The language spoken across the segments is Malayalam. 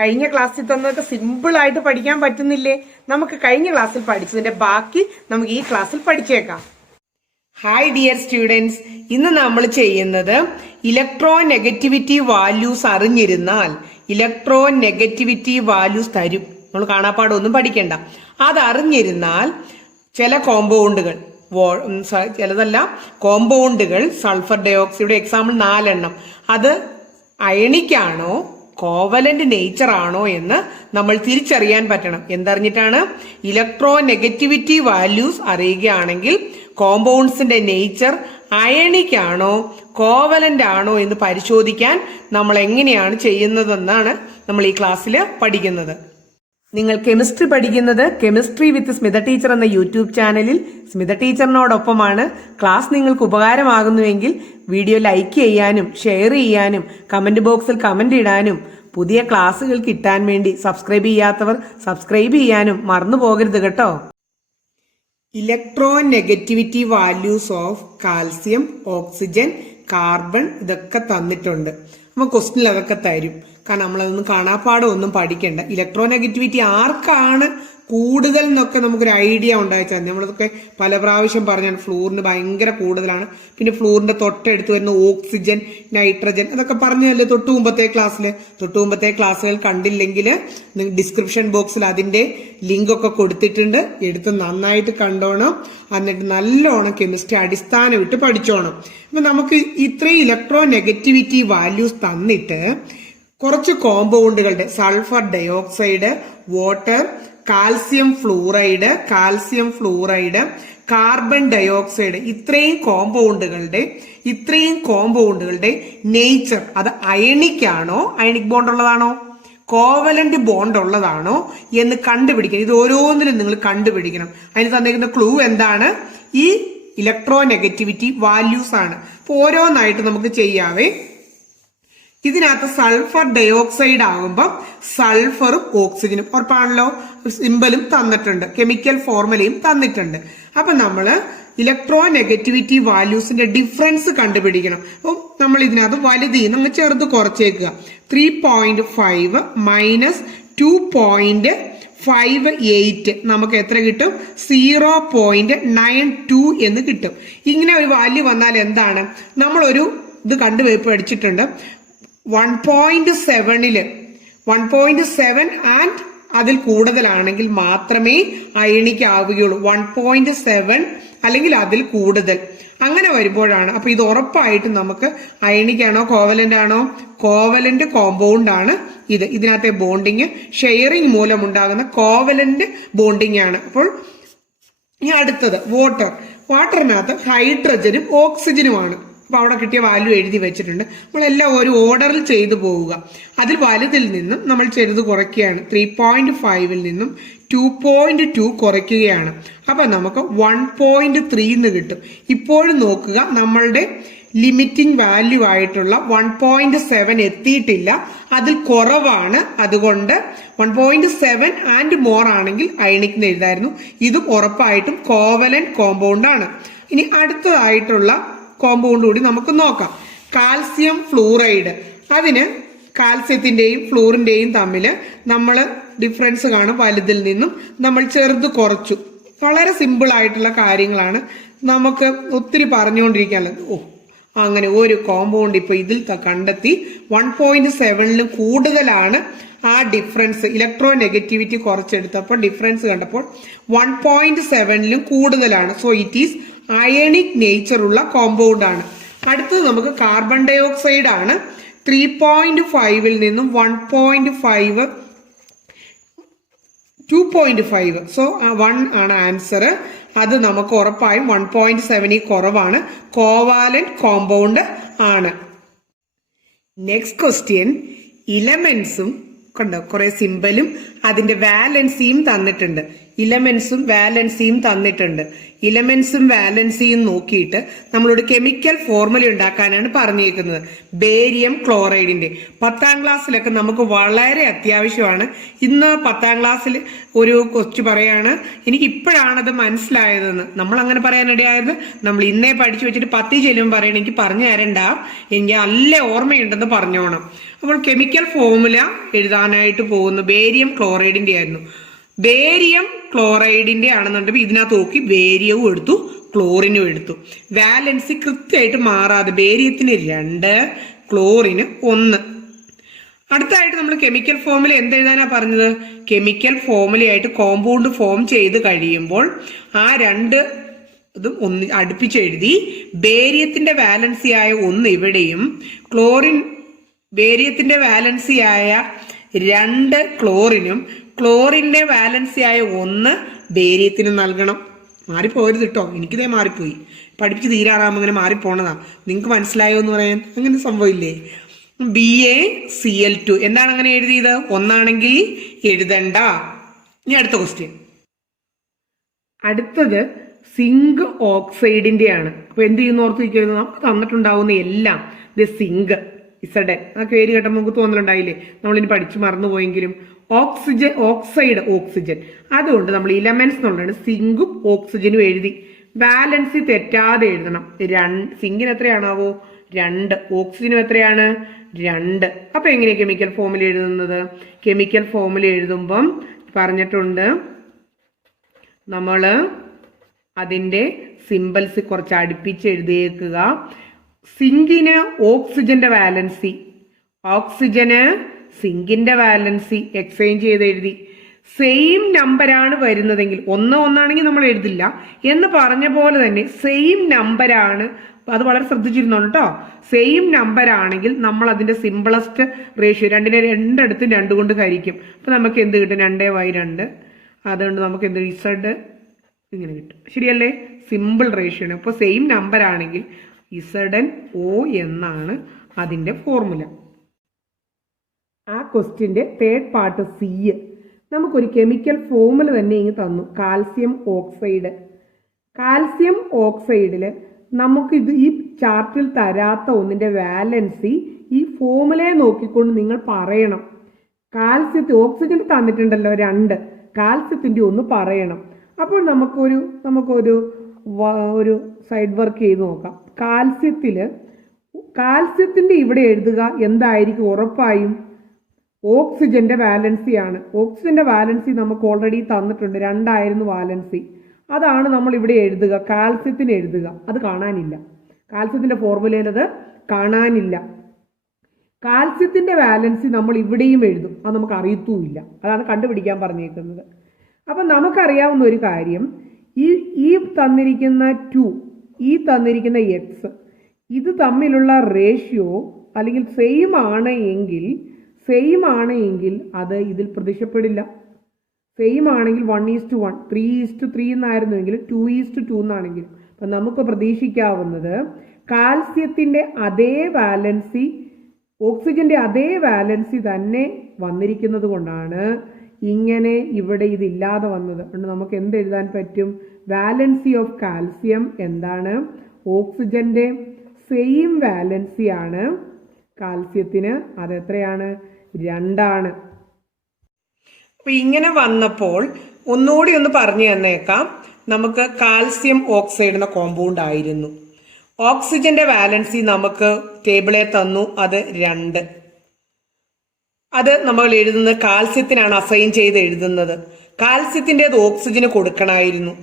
കഴിഞ്ഞ ക്ലാസ്സിൽ തന്നതൊക്കെ സിമ്പിൾ ആയിട്ട് പഠിക്കാൻ പറ്റുന്നില്ലേ? നമുക്ക് കഴിഞ്ഞ ക്ലാസ്സിൽ പഠിച്ചതിന്റെ ബാക്കി നമുക്ക് ഈ ക്ലാസ്സിൽ പഠിച്ചേക്കാം. ഹായ് ഡിയർ സ്റ്റുഡൻസ്, ഇന്ന് നമ്മൾ ചെയ്യുന്നത് ഇലക്ട്രോ നെഗറ്റിവിറ്റി വാല്യൂസ് അറിഞ്ഞിരുന്നാൽ ഇലക്ട്രോ നെഗറ്റിവിറ്റി വാല്യൂസ് തരും. നമ്മൾ കാണാപ്പാടൊന്നും പഠിക്കണ്ട. അതറിഞ്ഞിരുന്നാൽ ചില കോമ്പൗണ്ടുകൾ, ചിലതല്ല കോമ്പൗണ്ടുകൾ, സൾഫർ ഡയോക്സൈഡ് എക്സാമ്പിൾ 4 എണ്ണം, അത് അയണിക്കാണോ കോവലന്റ് നേച്ചർ ആണോ എന്ന് നമ്മൾ തിരിച്ചറിയാൻ പറ്റണം. എന്തറിഞ്ഞിട്ടാണ്? ഇലക്ട്രോ നെഗറ്റിവിറ്റി വാല്യൂസ് അറിയുകയാണെങ്കിൽ കോമ്പൗണ്ട്സിന്റെ നേച്ചർ അയണിക് ആണോ കോവലന്റ് ആണോ എന്ന് പരിശോധിക്കാൻ നമ്മൾ എങ്ങനെയാണ് ചെയ്യുന്നതെന്നാണ് നമ്മൾ ഈ ക്ലാസ്സിൽ പഠിക്കുന്നത്. നിങ്ങൾ കെമിസ്ട്രി പഠിക്കുന്നത് കെമിസ്ട്രി വിത്ത് സ്മിത ടീച്ചർ എന്ന യൂട്യൂബ് ചാനലിൽ സ്മിത ടീച്ചറിനോടൊപ്പമാണ്. ക്ലാസ് നിങ്ങൾക്ക് ഉപകാരമാകുന്നുവെങ്കിൽ വീഡിയോ ലൈക്ക് ചെയ്യാനും ഷെയർ ചെയ്യാനും കമന്റ് ബോക്സിൽ കമന്റ് ഇടാനും പുതിയ ക്ലാസ്സുകൾ കിട്ടാൻ വേണ്ടി സബ്സ്ക്രൈബ് ചെയ്യാത്തവർ സബ്സ്ക്രൈബ് ചെയ്യാനും മറന്നു പോകരുത് കേട്ടോ. Electro negativity values of calcium, oxygen, carbon ഇതൊക്കെ തന്നിട്ടുണ്ട്. നമുക്ക് ക്വസ്റ്റ്യനിൽ അതൊക്കെ തരും. കാരണം നമ്മളതൊന്നും കാണാപ്പാടം ഒന്നും പഠിക്കണ്ട. ഇലക്ട്രോ നെഗറ്റിവിറ്റി ആർക്കാണ് കൂടുതൽ എന്നൊക്കെ നമുക്കൊരു ഐഡിയ ഉണ്ടായിച്ചാൽ നമ്മളതൊക്കെ പല പ്രാവശ്യം പറഞ്ഞാൽ ഫ്ലൂറിന് ഭയങ്കര കൂടുതലാണ്. പിന്നെ ഫ്ലൂറിന്റെ തൊട്ടടുത്ത് വരുന്ന ഓക്സിജൻ, നൈട്രജൻ അതൊക്കെ പറഞ്ഞല്ലേ തൊട്ടു മുമ്പത്തെ ക്ലാസ്സുകൾ കണ്ടില്ലെങ്കിൽ ഡിസ്ക്രിപ്ഷൻ ബോക്സിൽ അതിന്റെ ലിങ്ക് ഒക്കെ കൊടുത്തിട്ടുണ്ട്. എടുത്ത് നന്നായിട്ട് കണ്ടോണം. എന്നിട്ട് നല്ലോണം കെമിസ്ട്രി അടിസ്ഥാനം ഇട്ട് പഠിച്ചോണം. അപ്പൊ നമുക്ക് ഇത്രയും ഇലക്ട്രോ നെഗറ്റിവിറ്റി വാല്യൂസ് തന്നിട്ട് കുറച്ച് കോമ്പൗണ്ടുകളുടെ sulphur dioxide, water, calcium fluoride, carbon dioxide ഇത്രയും കോമ്പൗണ്ടുകളുടെ നേച്ചർ അത് അയണിക് ആണോ, അയണിക് ബോണ്ട് ഉള്ളതാണോ, കോവലന്റ് ബോണ്ട് ഉള്ളതാണോ എന്ന് കണ്ടുപിടിക്കണം. ഇത് ഓരോന്നിലും നിങ്ങൾ കണ്ടുപിടിക്കണം. അതിന് തന്നിരിക്കുന്ന ക്ലൂ എന്താണ്? ഈ ഇലക്ട്രോ നെഗറ്റിവിറ്റി വാല്യൂസ് ആണ്. അപ്പൊ ഓരോന്നായിട്ട് നമുക്ക് ചെയ്യാവേ. ഇതിനകത്ത് സൾഫർ ഡയോക്സൈഡ് ആകുമ്പോൾ സൾഫറും ഓക്സിജനും ഉറപ്പാണല്ലോ. സിമ്പലും തന്നിട്ടുണ്ട്, കെമിക്കൽ ഫോർമുലയും തന്നിട്ടുണ്ട്. അപ്പൊ നമ്മള് ഇലക്ട്രോ നെഗറ്റിവിറ്റി വാല്യൂസിന്റെ ഡിഫറൻസ് കണ്ടുപിടിക്കണം. അപ്പം നമ്മൾ ഇതിനകത്ത് വലുതീന്ന് അങ്ങ് ചെറുത് കുറച്ചേക്കുക. 3.5 മൈനസ് 2.58 നമുക്ക് എത്ര കിട്ടും? 0.92 എന്ന് കിട്ടും. ഇങ്ങനെ ഒരു വാല്യൂ വന്നാൽ എന്താണ്? നമ്മളൊരു ഇത് പഠിച്ചിട്ടുണ്ട്. 1.7 ആൻഡ് അതിൽ കൂടുതലാണെങ്കിൽ മാത്രമേ അയണിക് ആവുകയുള്ളൂ. 1.7 അല്ലെങ്കിൽ അതിൽ കൂടുതൽ അങ്ങനെ വരുമ്പോഴാണ്. അപ്പൊ ഇത് ഉറപ്പായിട്ടും നമുക്ക് അയണിക് ആണോ കോവലന്റ് ആണോ? കോവലന്റ് കോമ്പൗണ്ട് ആണ് ഇത്. ഇതിനകത്തെ ബോണ്ടിങ് ഷെയറിംഗ് മൂലം ഉണ്ടാകുന്ന കോവലന്റ് ബോണ്ടിങ് ആണ്. അപ്പോൾ ഇനി അടുത്തത് വാട്ടറിനകത്ത് ഹൈഡ്രജനും ഓക്സിജനുമാണ്. അപ്പൊ അവിടെ കിട്ടിയ വാല്യൂ എഴുതി വെച്ചിട്ടുണ്ട്. നമ്മളെല്ലാം ഒരു ഓർഡറിൽ ചെയ്തു പോവുക. അതിൽ വലുതിൽ നിന്നും നമ്മൾ ചെറുത് കുറയ്ക്കുകയാണ്. 3.5 നിന്നും 2.2 കുറയ്ക്കുകയാണ്. അപ്പൊ നമുക്ക് 1.3 എന്ന് കിട്ടും. ഇപ്പോഴും നോക്കുക, നമ്മളുടെ ലിമിറ്റിംഗ് വാല്യൂ ആയിട്ടുള്ള 1.7 എത്തിയിട്ടില്ല, അതിൽ കുറവാണ്. അതുകൊണ്ട് 1.7 ആൻഡ് മോർ ആണെങ്കിൽ അയണിക് എന്ന് എഴുതായിരുന്നു. ഇതും ഉറപ്പായിട്ടും കോവലന്റ് കോമ്പൗണ്ട് ആണ്. ഇനി അടുത്തതായിട്ടുള്ള കോമ്പൗണ്ട് കൂടി നമുക്ക് നോക്കാം. Calcium fluoride. അതിന് കാൽസ്യത്തിന്റെയും ഫ്ലൂറിന്റെയും തമ്മിൽ നമ്മൾ ഡിഫറൻസ് കാണും. വലുതിൽ നിന്നും നമ്മൾ ചെറുത് കുറച്ചു. വളരെ സിമ്പിൾ ആയിട്ടുള്ള കാര്യങ്ങളാണ്. നമുക്ക് ഒത്തിരി പറഞ്ഞുകൊണ്ടിരിക്കാനുള്ളത്. അങ്ങനെ ഒരു കോമ്പൗണ്ട് ഇപ്പൊ ഇതിൽ കണ്ടെത്തി. 1.7 കൂടുതലാണ് ആ ഡിഫറൻസ്. ഇലക്ട്രോ നെഗറ്റിവിറ്റി കുറച്ചെടുത്തപ്പോൾ ഡിഫറൻസ് കണ്ടപ്പോൾ 1.7 കൂടുതലാണ്. So it is ionic nature ഉള്ള കോമ്പൗണ്ട് ആണ്. അടുത്തത് നമുക്ക് കാർബൺ ഡയോക്സൈഡ് ആണ്. 3.5 നിന്നും 2.5. സോ 1 ആണ് ആൻസർ. അത് നമുക്ക് ഉറപ്പായും 1.7 കുറവാണ്. കോവാലന്റ് കോമ്പൗണ്ട് ആണ്. Next question. ഇലമെന്റ്സും കണ്ടോ കുറെ സിമ്പലും അതിന്റെ വാലൻസിയും തന്നിട്ടുണ്ട്. ഇലമെന്റ്സും വാലൻസിയും തന്നിട്ടുണ്ട്. ഇലമെന്റ്സും വാലൻസിയും നോക്കിയിട്ട് നമ്മളോട് കെമിക്കൽ ഫോർമുല ഉണ്ടാക്കാനാണ് പറഞ്ഞേക്കുന്നത്. ബേരിയം ക്ലോറൈഡിന്റെ 10ാം ക്ലാസ്സിലൊക്കെ നമുക്ക് വളരെ അത്യാവശ്യമാണ്. ഇന്ന് 10ാം ക്ലാസ്സിൽ ഒരു കൊച്ചു പറയാണ്, എനിക്ക് ഇപ്പോഴാണത് മനസ്സിലായതെന്ന്. നമ്മൾ അങ്ങനെ പറയാനിടയായത് നമ്മൾ ഇന്നേ പഠിച്ചു വെച്ചിട്ട് 10 ചെല്ലുമ്പോൾ പറയണം എനിക്ക് പറഞ്ഞു തരണ്ട, എനിക്ക് നല്ല ഓർമ്മയുണ്ടെന്ന് പറഞ്ഞോണം. അപ്പോൾ കെമിക്കൽ ഫോർമുല എഴുതാനായിട്ട് പോകുന്നു. ബേരിയം ക്ലോറൈഡിന്റെ ആയിരുന്നു. ബേരിയം ക്ലോറൈഡിന്റെ ആണെന്നുണ്ടെങ്കിൽ ഇതിനകത്ത് നോക്കി ബേരിയവും എടുത്തു, ക്ലോറിനും എടുത്തു. വാലൻസി കൃത്യമായിട്ട് മാറാതെ ബേരിയത്തിന് 2, ക്ലോറിന് 1. അടുത്തായിട്ട് നമ്മൾ കെമിക്കൽ ഫോർമുല എന്തെഴുതാനാ പറഞ്ഞത്? കെമിക്കൽ ഫോർമുലയായിട്ട് കോമ്പൗണ്ട് ഫോം ചെയ്ത് കഴിയുമ്പോൾ ആ 2 ഇതും ഒന്ന് അടുപ്പിച്ചെഴുതി ബേരിയത്തിന്റെ വാലൻസി ആയ 1 ഇവിടെയും ബേരിയത്തിന്റെ വാലൻസി ആയ 2 ക്ലോറിനും ക്ലോറിന്റെ വാലൻസി ആയ 1 ബേരിയത്തിന് നൽകണം. മാറിപ്പോരുത് കേട്ടോ, എനിക്കിതേ മാറിപ്പോയി. പഠിപ്പിച്ച് തീരാറാകുമ്പോൾ അങ്ങനെ മാറിപ്പോണതാ. നിങ്ങൾക്ക് മനസ്സിലായോ എന്ന് പറയാൻ അങ്ങനെ സംഭവമില്ലേ? BaCl2 എന്താണ് അങ്ങനെ എഴുതിയത്? 1 ആണെങ്കിൽ എഴുതണ്ട. ഇനി അടുത്ത ക്വസ്റ്റ്യൻ. അടുത്തത് സിങ്ക് ഓക്സൈഡിന്റെ ആണ്. അപ്പൊ എന്ത് ചെയ്യുന്ന ഓർത്ത് വയ്ക്കരുത്, നമുക്ക് തന്നിട്ടുണ്ടാവുന്ന എല്ലാം സിങ്ക് ഇസഡൻ ആ പേര് കേട്ടപ്പോൾ നമുക്ക് തോന്നലുണ്ടായില്ലേ, നമ്മളിനി പഠിച്ചു മറന്നുപോയെങ്കിലും. ഓക്സിജൻ അതുകൊണ്ട് നമ്മൾ ഇലമെന്റ്സ് എന്നുള്ളതാണ് സിങ്കും ഓക്സിജനും എഴുതി. വാലൻസി തെറ്റാതെ എഴുതണം. സിങ്കിന് എത്രയാണാവോ? 2. ഓക്സിജനും എത്രയാണ്? 2. അപ്പൊ എങ്ങനെയാ കെമിക്കൽ ഫോർമുല എഴുതുന്നത്? കെമിക്കൽ ഫോർമുല എഴുതുമ്പം പറഞ്ഞിട്ടുണ്ട് നമ്മള് അതിന്റെ സിംബൽസ് കുറച്ച് അടുപ്പിച്ച് എഴുതിയേക്കുക. സിങ്കിന് ഓക്സിജന്റെ വാലൻസി, ഓക്സിജന് സിങ്കിന്റെ വാലൻസി എക്സ്ചേഞ്ച് ചെയ്ത് എഴുതി. സെയിം നമ്പറാണ് വരുന്നതെങ്കിൽ 1 1 നമ്മൾ എഴുതില്ല എന്ന് പറഞ്ഞ പോലെ തന്നെ സെയിം നമ്പറാണ്, അത് വളരെ ശ്രദ്ധിച്ചിരുന്നോ കേട്ടോ. സെയിം നമ്പർ ആണെങ്കിൽ നമ്മൾ അതിന്റെ സിംപിളസ്റ്റ് റേഷ്യോ 2നെ 2 എടുത്ത് 2 കൊണ്ട് ഹരിക്കും. അപ്പൊ നമുക്ക് എന്ത് കിട്ടും? 2/2. അതുകൊണ്ട് നമുക്ക് എന്ത് ഇസഡ് ഇങ്ങനെ കിട്ടും. ശരിയല്ലേ? സിമ്പിൾ റേഷ്യോ ആണ്. അപ്പോൾ സെയിം നമ്പർ ആണെങ്കിൽ ZnO എന്നാണ് അതിന്റെ ഫോർമുല. ആ ക്വസ്റ്റ്യന്റെ 3rd പാർട്ട് C. നമുക്കൊരു കെമിക്കൽ ഫോർമുല തന്നെ ഇങ്ങ് തന്നു. Calcium oxide. കാൽസ്യം ഓക്സൈഡില് നമുക്ക് ഈ ചാർട്ടിൽ തരാത്ത ഒന്നിന്റെ വാലൻസി ഈ ഫോർമുലയെ നോക്കിക്കൊണ്ട് നിങ്ങൾ പറയണം. ഓക്സിജൻ തന്നിട്ടുണ്ടല്ലോ 2, കാൽസ്യത്തിന്റെ 1 പറയണം. അപ്പോൾ നമുക്കൊരു സൈഡ് വർക്ക് ചെയ്ത് നോക്കാം. കാൽസ്യത്തിന്റെ ഇവിടെ എഴുതുക എന്തായിരിക്കും? ഉറപ്പായും ഓക്സിജന്റെ വാലൻസി ആണ്. ഓക്സിജന്റെ വാലൻസി നമുക്ക് ഓൾറെഡി തന്നിട്ടുണ്ട്, 2 ആയിരുന്നു വാലൻസി. അതാണ് നമ്മൾ ഇവിടെ എഴുതുക. കാൽസ്യത്തിന് എഴുതുക, അത് കാണാനില്ല. കാൽസ്യത്തിന്റെ ഫോർമുലയിൽ അത് കാണാനില്ല. കാൽസ്യത്തിന്റെ വാലൻസി നമ്മൾ ഇവിടെയും എഴുതും, അത് നമുക്ക് അറിയത്തുമില്ല. അതാണ് കണ്ടുപിടിക്കാൻ പറഞ്ഞേക്കുന്നത്. അപ്പൊ നമുക്കറിയാവുന്ന ഒരു കാര്യം, ഈ തന്നിരിക്കുന്ന 2, ഈ തന്നിരിക്കുന്ന X, ഇത് തമ്മിലുള്ള റേഷ്യോ അല്ലെങ്കിൽ സെയിം ആണ് എങ്കിൽ അത് ഇതിൽ പ്രത്യക്ഷപ്പെടില്ല. സെയിം ആണെങ്കിൽ 1:1, 3:3 എന്നായിരുന്നുവെങ്കിൽ 2:2 എന്നാണെങ്കിൽ അപ്പൊ നമുക്ക് പ്രതീക്ഷിക്കാവുന്നത് കാൽസ്യത്തിന്റെ അതേ വാലൻസി, ഓക്സിജന്റെ അതേ വാലൻസി തന്നെ വന്നിരിക്കുന്നത് കൊണ്ടാണ് ഇങ്ങനെ ഇവിടെ ഇതില്ലാതെ വന്നത്. അതുകൊണ്ട് നമുക്ക് എന്ത് എഴുതാൻ പറ്റും? വാലൻസി ഓഫ് കാൽസ്യം എന്താണ്? ഓക്സിജന്റെ സെയിം വാലൻസി ആണ് കാൽസ്യത്തിന്. അത് എത്രയാണ്? 2 ആണ്. അപ്പൊ ഇങ്ങനെ വന്നപ്പോൾ ഒന്നുകൂടി ഒന്ന് പറഞ്ഞു തന്നേക്കാം. നമുക്ക് കാൽസ്യം ഓക്സൈഡ് എന്ന കോമ്പൗണ്ട് ആയിരുന്നു. ഓക്സിജന്റെ വാലൻസി നമുക്ക് ടേബിളെ തന്നു, അത് 2. അത് നമ്മൾ എഴുതുന്നത് കാൽസ്യത്തിനാണ് അസൈൻ ചെയ്ത് എഴുതുന്നത്. കാൽസ്യത്തിൻ്റെത് ഓക്സിജന് കൊടുക്കണമായിരുന്നു,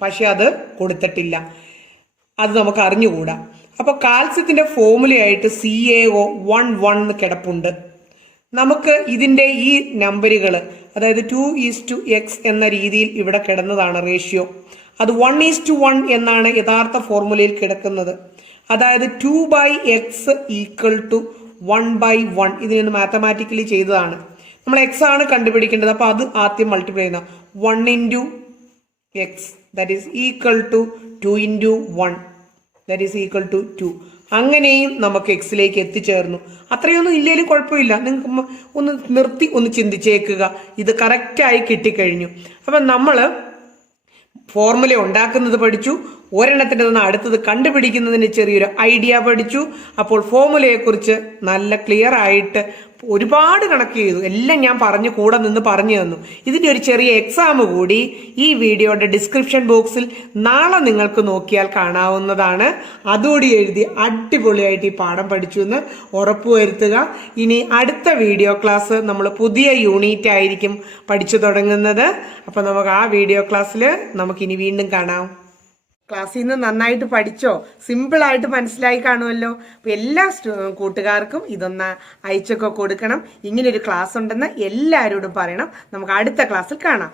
പക്ഷെ അത് കൊടുത്തിട്ടില്ല. അത് നമുക്ക് അറിഞ്ഞുകൂടാ. അപ്പൊ കാൽസ്യത്തിന്റെ ഫോർമുലയായിട്ട് CaO1 കിടപ്പുണ്ട്. നമുക്ക് ഇതിന്റെ ഈ നമ്പറുകൾ, അതായത് 2:X എന്ന രീതിയിൽ ഇവിടെ കിടന്നതാണ് റേഷ്യോ. അത് 1:1 എന്നാണ് യഥാർത്ഥ ഫോർമുലയിൽ കിടക്കുന്നത്. അതായത് 2/X = 1/1. ഇതിനൊന്ന് മാത്തമാറ്റിക്കലി ചെയ്തതാണ്. നമ്മൾ X ആണ് കണ്ടുപിടിക്കേണ്ടത്. അപ്പൊ അത് ആദ്യം മൾട്ടിപ്ലൈ ചെയ്യുന്ന 1 × X that is equal to 2 × 1 that is equal to 2. അങ്ങനെയും നമുക്ക് എക്സിലേക്ക് എത്തിച്ചേർന്നു. അത്രയൊന്നും ഇല്ലെങ്കിലും കുഴപ്പമില്ല. നിങ്ങൾക്ക് ഒന്ന് നിർത്തി ഒന്ന് ചിന്തിച്ചേക്കുക. ഇത് കറക്റ്റായി കിട്ടിക്കഴിഞ്ഞു. അപ്പം നമ്മൾ ഫോർമുല ഉണ്ടാക്കുന്നത് പഠിച്ചു, ഒരെണ്ണത്തിൻ്റെ നിന്ന് അടുത്തത് കണ്ടുപിടിക്കുന്നതിന് ചെറിയൊരു ഐഡിയ പഠിച്ചു. അപ്പോൾ ഫോർമുലയെക്കുറിച്ച് നല്ല ക്ലിയർ ആയിട്ട് ഒരുപാട് കണക്ക് ചെയ്തു. എല്ലാം ഞാൻ കൂടെ നിന്ന് പറഞ്ഞു തന്നു. ഇതിൻ്റെ ഒരു ചെറിയ എക്സാം കൂടി ഈ വീഡിയോയുടെ ഡിസ്ക്രിപ്ഷൻ ബോക്സിൽ നാളെ നിങ്ങൾക്ക് നോക്കിയാൽ കാണാവുന്നതാണ്. അതുകൂടി എഴുതി അടിപൊളിയായിട്ട് ഈ പാഠം പഠിച്ചു എന്ന് ഉറപ്പുവരുത്തുക. ഇനി അടുത്ത വീഡിയോ ക്ലാസ് നമ്മൾ പുതിയ യൂണിറ്റ് ആയിരിക്കും പഠിച്ചു തുടങ്ങുന്നത്. അപ്പോൾ നമുക്ക് ആ വീഡിയോ ക്ലാസ്സിൽ നമുക്കിനി വീണ്ടും കാണാം. ക്ലാസ്സിൽ നിന്ന് നന്നായിട്ട് പഠിച്ചോ? സിമ്പിളായിട്ട് മനസ്സിലായി കാണുമല്ലോ. അപ്പോൾ എല്ലാ കൂട്ടുകാർക്കും ഇതൊന്ന് അയച്ചൊക്കെ കൊടുക്കണം. ഇങ്ങനൊരു ക്ലാസ് ഉണ്ടെന്ന് എല്ലാവരോടും പറയണം. നമുക്ക് അടുത്ത ക്ലാസ്സിൽ കാണാം.